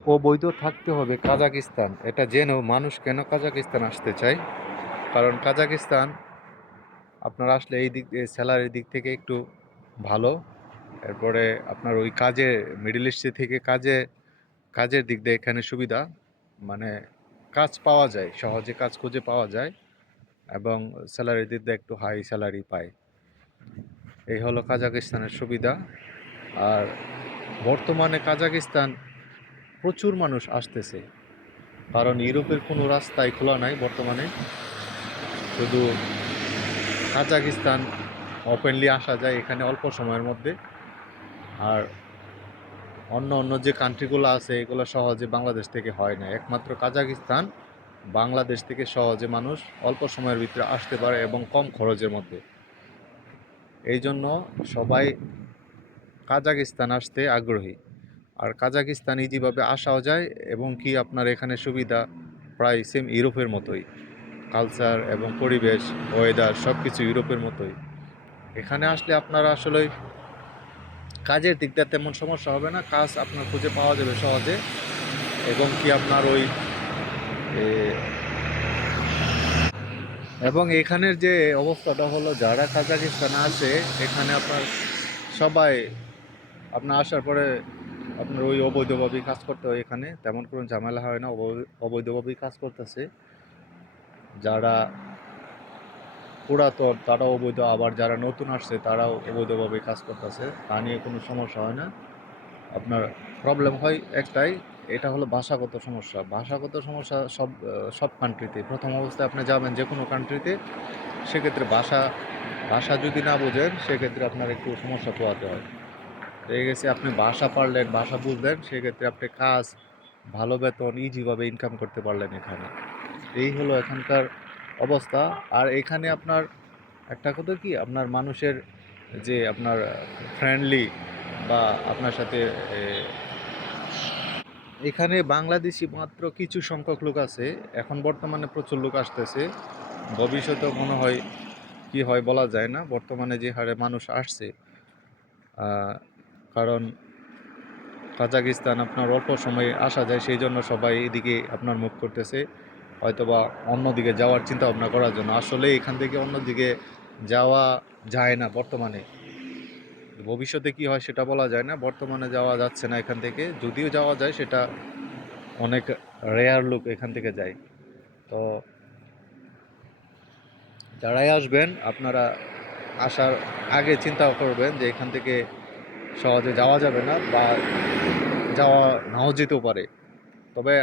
অবৈধ থাকতে হবে কাজাকিস্তান, এটা জেনেও মানুষ কেন কাজাকিস্তান আসতে চায়? কারণ কাজাকিস্তান আপনার আসলে এই দিক দিয়ে স্যালারির দিক থেকে একটু ভালো। এরপরে আপনার ওই কাজে মিডল ইস্টে থেকে কাজের দিক দিয়ে এখানে সুবিধা, মানে কাজ পাওয়া যায়, সহজে কাজ খুঁজে পাওয়া যায় এবং স্যালারির দিক দিয়ে একটু হাই স্যালারি পায়। এই হলো কাজাকিস্তানের সুবিধা। আর বর্তমানে কাজাকিস্তান প্রচুর মানুষ আসতেছে, কারণ ইউরোপের কোনো রাস্তাই খোলা নাই বর্তমানে। শুধু কাজাকিস্তান ওপেনলি আসা যায় এখানে অল্প সময়ের মধ্যে। আর অন্য অন্য যে কান্ট্রিগুলো আছে এগুলো সহজে বাংলাদেশ থেকে হয় না, একমাত্র কাজাকিস্তান বাংলাদেশ থেকে সহজে মানুষ অল্প সময়ের ভিতরে আসতে পারে এবং কম খরচের মধ্যে। এই জন্য সবাই কাজাকিস্তান আসতে আগ্রহী। আর কাজাকিস্তান ইজিভাবে আসাও যায় এবং কি আপনার এখানে সুবিধা প্রায় সেম ইউরোপের মতোই, কালচার এবং পরিবেশ, ওয়েদার সব কিছু ইউরোপের মতোই। এখানে আসলে আপনারা আসলে কাজের দিকটা তেমন সমস্যা হবে না, কাজ আপনার খুঁজে পাওয়া যাবে সহজে এবং কি আপনার ওই এ, এবং এখানের যে অবস্থাটা হলো যারা কাজাকিস্তানে আসে এখানে আপনার সবাই আপনার আসার পরে আপনার ওই অবৈধভাবেই কাজ করতে হয়, এখানে তেমন কোনো ঝামেলা হয় না, অবৈধভাবেই কাজ করতেছে। যারা পুরাতন তারাও অবৈধ, আবার যারা নতুন আসছে তারাও অবৈধভাবে কাজ করতেছে, তা নিয়ে কোনো সমস্যা হয় না। আপনার প্রবলেম হয় একটাই, এটা হলো ভাষাগত সমস্যা। ভাষাগত সমস্যা সব কান্ট্রিতে, প্রথম অবস্থায় আপনি যাবেন যে কোনো কান্ট্রিতে, সেক্ষেত্রে ভাষা ভাষা যদি না বোঝেন সেক্ষেত্রে আপনার একটু সমস্যা পোহাতে হয়। হয়ে গেছে আপনি ভাষা পারলেন, ভাষা বুঝলেন, সেক্ষেত্রে আপনি কাজ, ভালো বেতন, ইজিভাবে ইনকাম করতে পারলেন এখানে। এই হলো এখানকার অবস্থা। আর এখানে আপনার একটা কথা কি, আপনার মানুষের যে আপনার ফ্রেন্ডলি বা আপনার সাথে এখানে বাংলাদেশি মাত্র কিছু সংখ্যক লোক আছে এখন, বর্তমানে প্রচুর লোক আসতেছে, ভবিষ্যতেও মনে হয় কি হয় বলা যায় না, বর্তমানে যে হারে মানুষ আসছে। কারণ কাজাকিস্তান আপনার অল্প সময়ে আসা যায়, সেই জন্য সবাই এদিকে আপনার মুভ করতেছে, হয়তোবা অন্যদিকে যাওয়ার চিন্তা ভাবনা করার জন্য। আসলে এখান থেকে অন্যদিকে যাওয়া যায় না বর্তমানে, ভবিষ্যতে কি হয় সেটা বলা যায় না। বর্তমানে যাওয়া যাচ্ছে না এখান থেকে, যদিও যাওয়া যায় সেটা অনেক রেয়ার লোক এখান থেকে যায়। তো যারাই আসবেন আপনারা আসার আগে চিন্তা করবেন যে এখান থেকে সহজে যাওয়া যাবে না বা যাওয়া নাও যেতেও পারে। তবে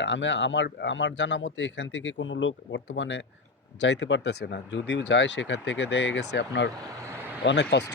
আমার আমার জানা মতে এখান থেকে কোনো লোক বর্তমানে যাইতে পারতেছে না, যদিও যায় সেখান থেকে দেখা গেছে আপনার অনেক কষ্ট।